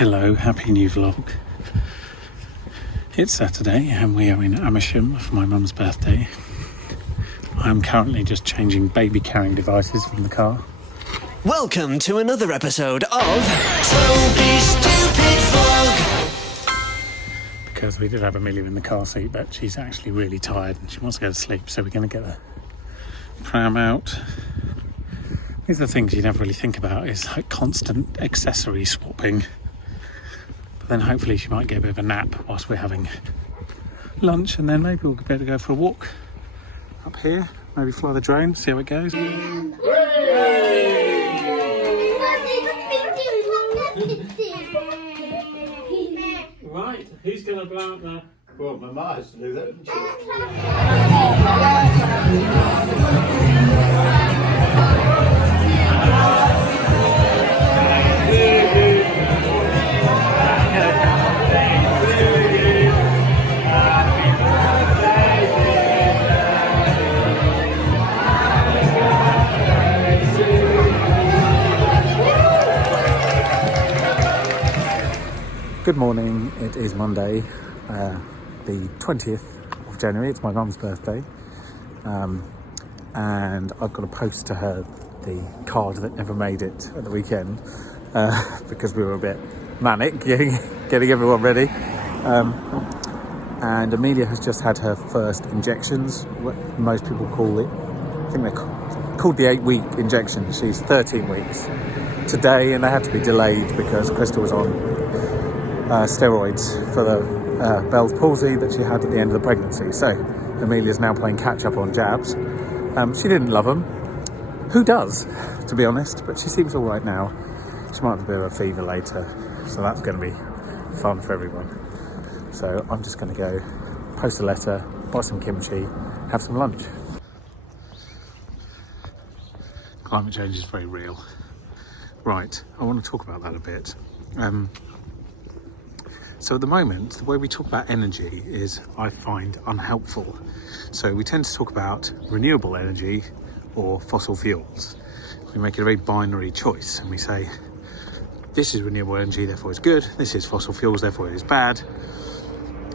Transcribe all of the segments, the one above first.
Hello, happy new vlog. It's Saturday and we are in Amersham for my mum's birthday. I'm currently just changing baby carrying devices from the car. Welcome to another episode of Toby's Stupid Vlog. Because we did have Amelia in the car seat, but she's actually really tired and she wants to go to sleep, so we're going to get the pram out. These are the things you never really think about, is like constant accessory swapping. Then hopefully she might get a bit of a nap whilst we're having lunch, and then maybe we'll be able to go for a walk up here, maybe fly the drone, see how it goes. Right, who's going to blow up the... Well, my mum has to do that, didn't Good morning, it is Monday, the 20th of January, it's my mum's birthday, and I've got to post to her the card that never made it at the weekend, because we were a bit manic getting everyone ready, and Amelia has just had her first injections, what most people call it, I think they're called the 8-week injection. She's 13 weeks today, and they had to be delayed because Crystal was on steroids for the Bell's palsy that she had at the end of the pregnancy. So Amelia's now playing catch up on jabs. She didn't love them. Who does, to be honest? But she seems all right now. She might have a bit of a fever later, so that's going to be fun for everyone. So I'm just going to go post a letter, buy some kimchi, have some lunch. Climate change is very real. Right, I want to talk about that a bit. So at the moment, the way we talk about energy is, I find, unhelpful. So we tend to talk about renewable energy or fossil fuels. We make it a very binary choice and we say, this is renewable energy, therefore it's good. This is fossil fuels, therefore it is bad.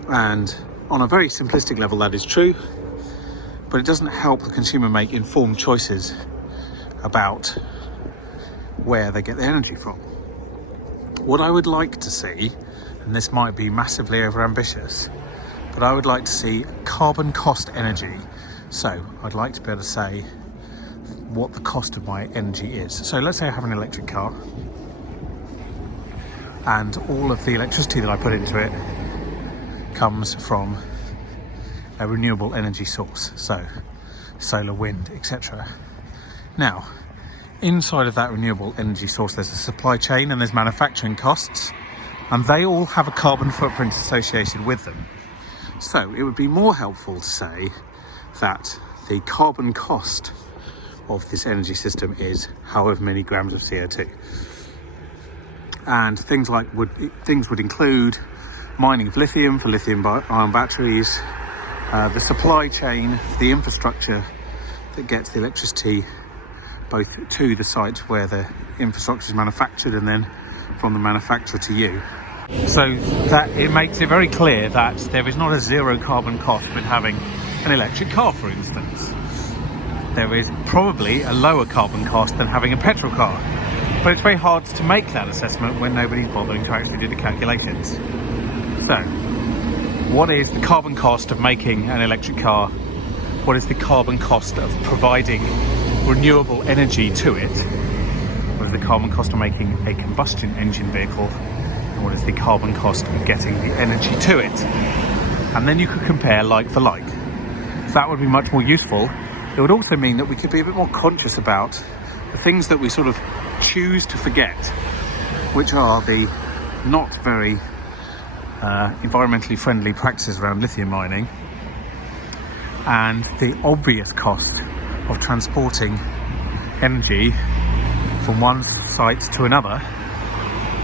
And on a very simplistic level, that is true, but it doesn't help the consumer make informed choices about where they get their energy from. What I would like to see, and this might be massively overambitious, but I would like to see carbon cost energy. So I'd like to be able to say what the cost of my energy is. So let's say I have an electric car and all of the electricity that I put into it comes from a renewable energy source, so solar, wind, etc. Now, inside of that renewable energy source there's a supply chain and there's manufacturing costs, and they all have a carbon footprint associated with them. So it would be more helpful to say that the carbon cost of this energy system is however many grams of CO2. And things would include mining of lithium for lithium-ion batteries, the supply chain, the infrastructure that gets the electricity both to the site where the infrastructure is manufactured and then from the manufacturer to you. So that it makes it very clear that there is not a zero carbon cost with having an electric car, for instance. There is probably a lower carbon cost than having a petrol car, but it's very hard to make that assessment when nobody's bothering to actually do the calculations. So what is the carbon cost of making an electric car? What is the carbon cost of providing renewable energy to it? What is the carbon cost of making a combustion engine vehicle? And what is the carbon cost of getting the energy to it? And then you could compare like for like. So that would be much more useful. It would also mean that we could be a bit more conscious about the things that we sort of choose to forget, which are the not very environmentally friendly practices around lithium mining, and the obvious cost of transporting energy from one site to another,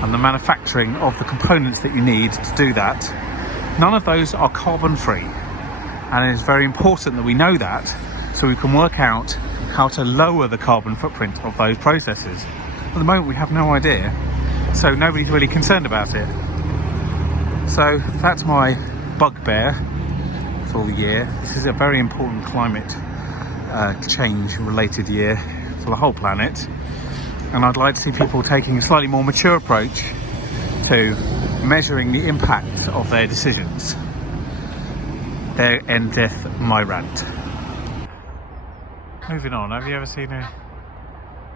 and the manufacturing of the components that you need to do that. None of those are carbon free, and it is very important that we know that so we can work out how to lower the carbon footprint of those processes. At the moment we have no idea, so nobody's really concerned about it. So that's my bugbear for the year. This is a very important climate change related year for the whole planet, and I'd like to see people taking a slightly more mature approach to measuring the impact of their decisions. There endeth my rant. Moving on, have you ever seen a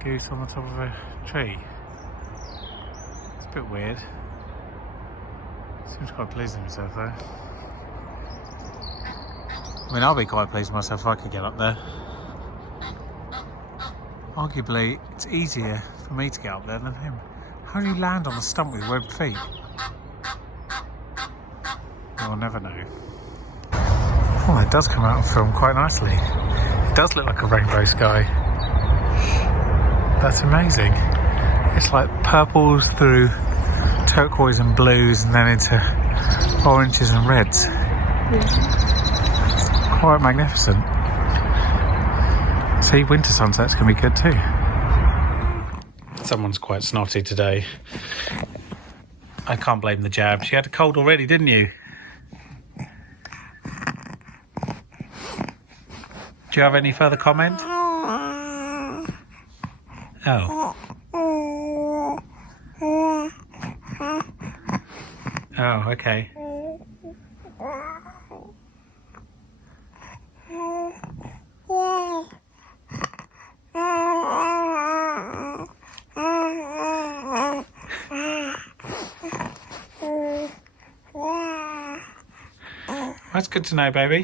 goose on the top of a tree? It's a bit weird. Seems quite pleased with himself though. I mean, I'll be quite pleased with myself if I could get up there. Arguably, it's easier for me to get up there than him. How do you land on the stump with webbed feet? We'll never know. Oh, it does come out of film quite nicely. It does look like a rainbow sky. That's amazing. It's like purples through turquoise and blues and then into oranges and reds. Yeah. Quite magnificent. See, winter sunsets can be good too. Someone's quite snotty today. I can't blame the jab. She had a cold already, didn't you? Do you have any further comment? Oh. Oh, okay. That's good to know, baby.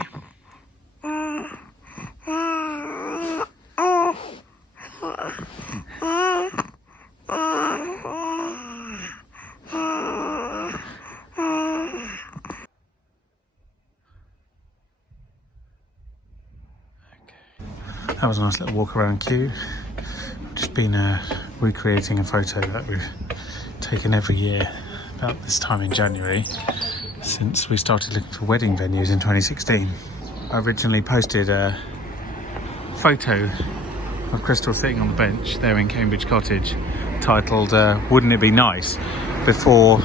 That was a nice little walk around Kew. Just been recreating a photo that we've taken every year about this time in January since we started looking for wedding venues in 2016. I originally posted a photo of Crystal sitting on the bench there in Cambridge Cottage titled Wouldn't It Be Nice, before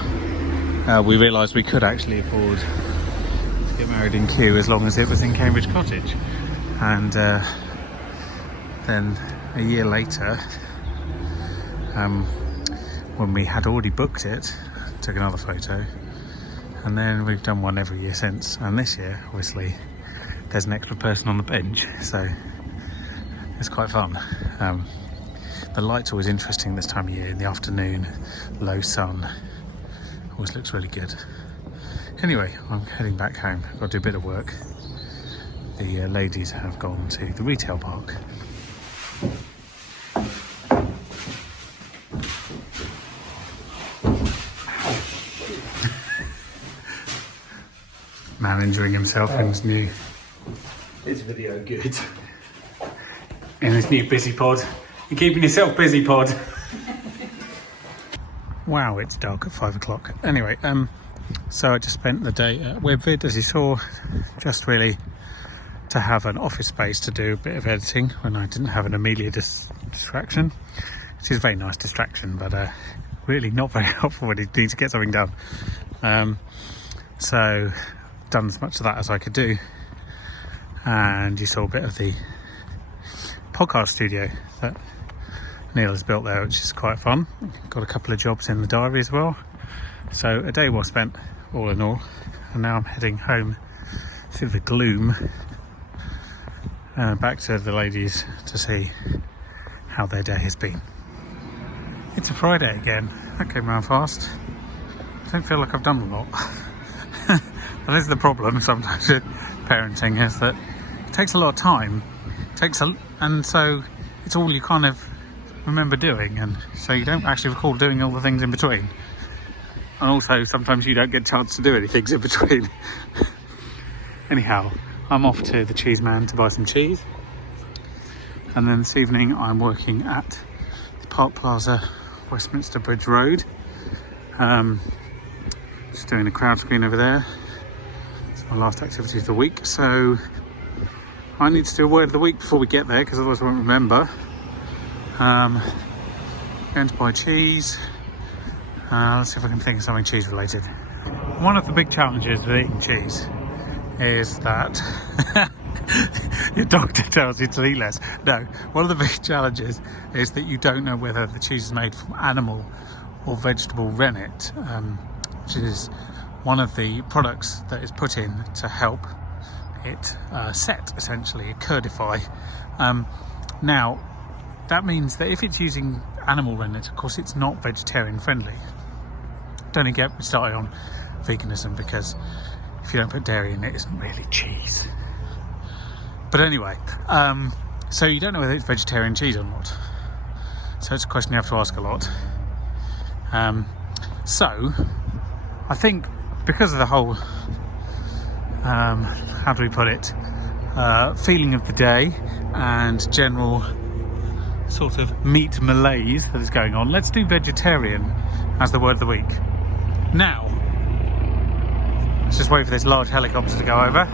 we realised we could actually afford to get married in Kew as long as it was in Cambridge Cottage. And then a year later, when we had already booked it, took another photo, and then we've done one every year since. And this year, obviously, there's an extra person on the bench, so it's quite fun. The light's always interesting this time of year in the afternoon, low sun, always looks really good. Anyway, I'm heading back home. I've got to do a bit of work. The ladies have gone to the retail park. Man injuring himself in his new... Is video good? In his new busy pod. You're keeping yourself busy, pod. Wow, it's dark at 5 o'clock. Anyway, so I just spent the day at WebVid, as you saw, just really to have an office space to do a bit of editing when I didn't have an Amelia distraction. It is a very nice distraction, but really not very helpful when you need to get something done. So done as much of that as I could do, and you saw a bit of the podcast studio that Neil has built there, which is quite fun. Got a couple of jobs in the diary as well, so a day well spent all in all. And now I'm heading home through the gloom, back to the ladies to see how their day has been. It's a Friday again. That came round fast. I don't feel like I've done a lot. That is the problem sometimes with parenting, is that it takes a lot of time. And so it's all you kind of remember doing, and so you don't actually recall doing all the things in between. And also sometimes you don't get a chance to do anything in between. Anyhow, I'm off to the Cheese Man to buy some cheese, and then this evening I'm working at the Park Plaza, Westminster Bridge Road. Just doing a crowd screen over there. It's my last activity of the week, so I need to do a word of the week before we get there, because otherwise I won't remember. Going to buy cheese, Let's see if I can think of something cheese related. One of the big challenges with eating cheese is that your doctor tells you to eat less. No, one of the big challenges is that you don't know whether the cheese is made from animal or vegetable rennet, which is one of the products that is put in to help it set, essentially, curdify. Now, that means that if it's using animal rennet, of course, it's not vegetarian friendly. Don't get me started on veganism, because if you don't put dairy in, it isn't really cheese. But anyway, so you don't know whether it's vegetarian cheese or not. So it's a question you have to ask a lot. So I think because of the whole, how do we put it, feeling of the day and general sort of meat malaise that is going on, let's do vegetarian as the word of the week. Now, let's just wait for this large helicopter to go over.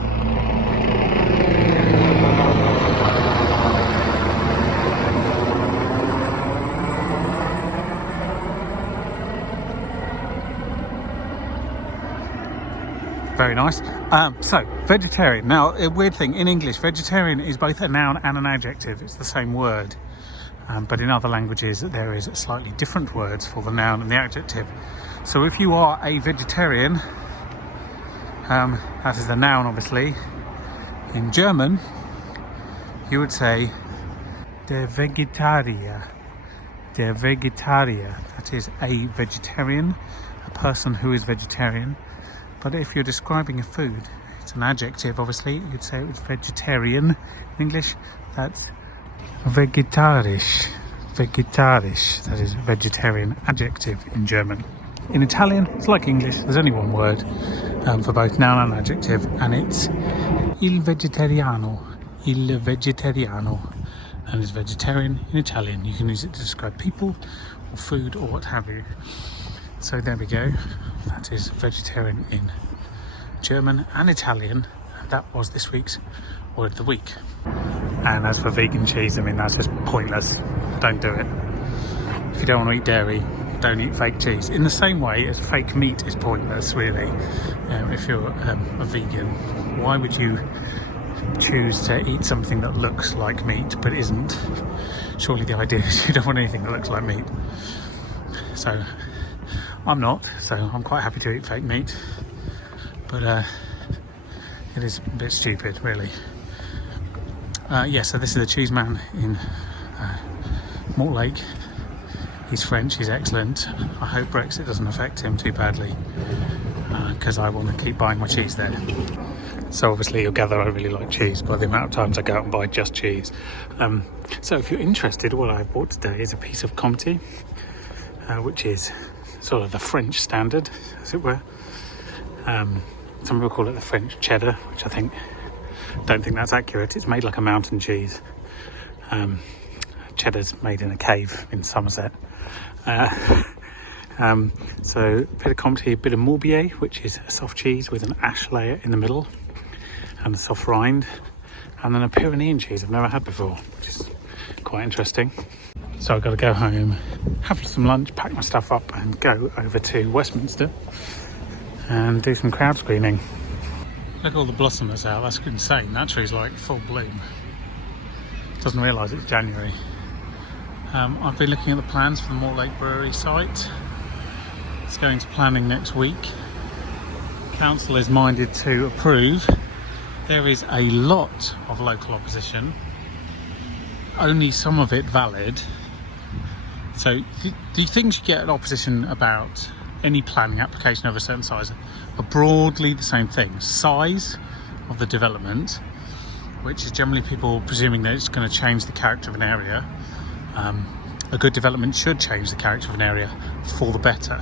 Very nice. So, vegetarian. Now, a weird thing, in English, vegetarian is both a noun and an adjective. It's the same word. But in other languages, there is slightly different words for the noun and the adjective. So if you are a vegetarian, that is the noun, obviously. In German, you would say der Vegetarier. Der Vegetarier. That is a vegetarian, a person who is vegetarian. But if you're describing a food, it's an adjective, obviously. You'd say it was vegetarian. In English, that's vegetarisch. Vegetarisch. That is vegetarian adjective in German. In Italian, it's like English. There's only one word for both noun and adjective, and it's il vegetariano. Il vegetariano. And it's vegetarian in Italian. You can use it to describe people or food or what have you. So there we go. That is vegetarian in German and Italian. That was this week's word of the week. And as for vegan cheese, I mean, that's just pointless. Don't do it. If you don't want to eat dairy, don't eat fake cheese. In the same way as fake meat is pointless, really. If you're a vegan, why would you choose to eat something that looks like meat but isn't? Surely the idea is you don't want anything that looks like meat. So I'm not, so I'm quite happy to eat fake meat, but it is a bit stupid, really. So this is the cheese man in Mortlake. He's French, he's excellent. I hope Brexit doesn't affect him too badly, because I want to keep buying my cheese there. So obviously you'll gather I really like cheese by the amount of times I go out and buy just cheese. So if you're interested, what I've bought today is a piece of Comté, which is sort of the French standard, as it were. Some people call it the French cheddar, which don't think that's accurate. It's made like a mountain cheese. Cheddar's made in a cave in Somerset. So a bit of Comté, a bit of Morbier, which is a soft cheese with an ash layer in the middle and a soft rind, and then a Pyrenean cheese I've never had before, which is quite interesting. So I've got to go home, have some lunch, pack my stuff up and go over to Westminster and do some crowd screening. Look at all the blossom that's out, that's insane. That tree's like full bloom. Doesn't realise it's January. I've been looking at the plans for the Mortlake Brewery site. It's going to planning next week. Council is minded to approve. There is a lot of local opposition, only some of it valid. So the things you get opposition about any planning application of a certain size are broadly the same thing. Size of the development, which is generally people presuming that it's going to change the character of an area. A good development should change the character of an area for the better,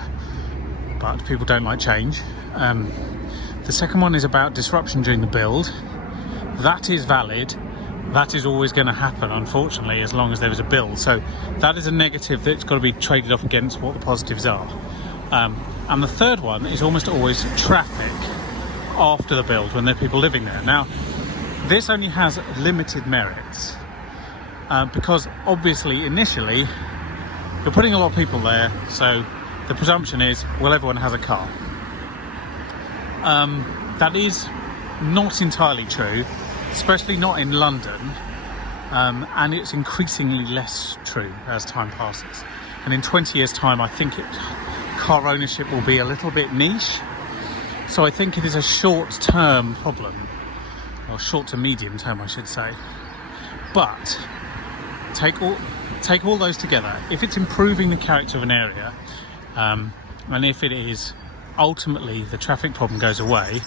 but people don't like change. The second one is about disruption during the build. That is valid. That is always going to happen, unfortunately, as long as there is a build. So that is a negative that's got to be traded off against what the positives are. And the third one is almost always traffic after the build, when there are people living there. Now, this only has limited merits, because obviously initially you're putting a lot of people there, so the presumption is, well, everyone has a car. That is not entirely true, especially not in London, and it's increasingly less true as time passes. And in 20 years' time, I think car ownership will be a little bit niche. So I think it is a short-term problem, or short to medium term, I should say. But take all those together. If it's improving the character of an area, and if it is ultimately the traffic problem goes away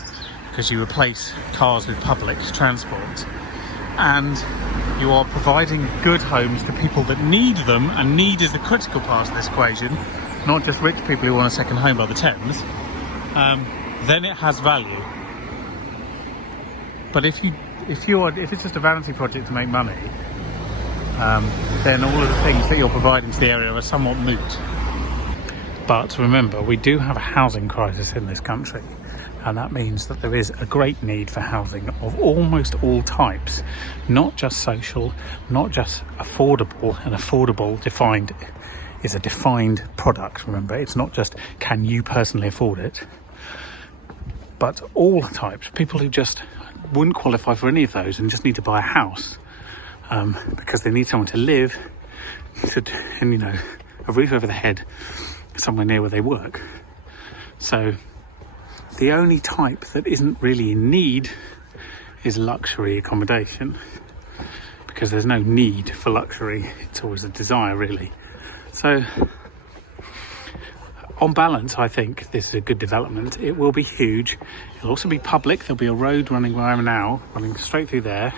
because you replace cars with public transport, and you are providing good homes to people that need them, and need is the critical part of this equation, not just rich people who want a second home by the Thames, then it has value. But if it's just a vanity project to make money, then all of the things that you're providing to the area are somewhat moot. But remember, we do have a housing crisis in this country, and that means that there is a great need for housing of almost all types, not just social, not just affordable. And affordable defined is a defined product. Remember, it's not just can you personally afford it, but all types. People who just wouldn't qualify for any of those and just need to buy a house because they need someone to live, and a roof over the head, somewhere near where they work. So the only type that isn't really in need is luxury accommodation, because there's no need for luxury, it's always a desire, really. So on balance, I think this is a good development. It will be huge. It'll also be public. There'll be a road running where I am now, running straight through there.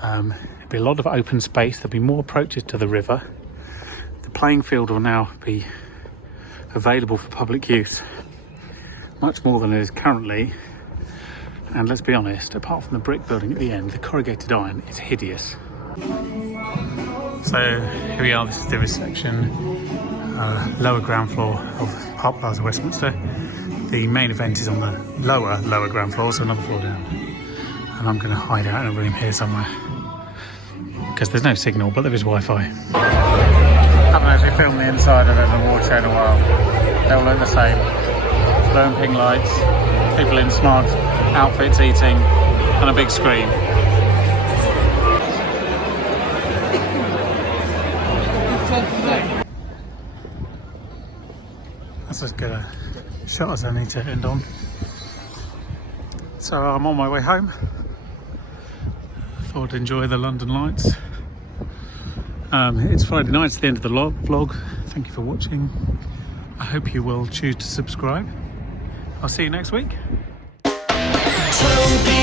There'll be a lot of open space. There'll be more approaches to the river. The playing field will now be available for public use, much more than it is currently. And let's be honest, apart from the brick building at the end, the corrugated iron is hideous. So here we are. This is the reception, lower ground floor of Park Plaza Westminster. The main event is on the lower ground floor, so another floor down. And I'm going to hide out in a room here somewhere because there's no signal, but there is Wi-Fi. I haven't actually filmed the inside of an award show in a while. They all look the same. Blue and pink lights, people in smart outfits eating, and a big screen. That's as good a shot as I need to end on. So I'm on my way home. Thought I'd enjoy the London lights. It's Friday night, it's the end of the vlog. Thank you for watching. I hope you will choose to subscribe. I'll see you next week. Toby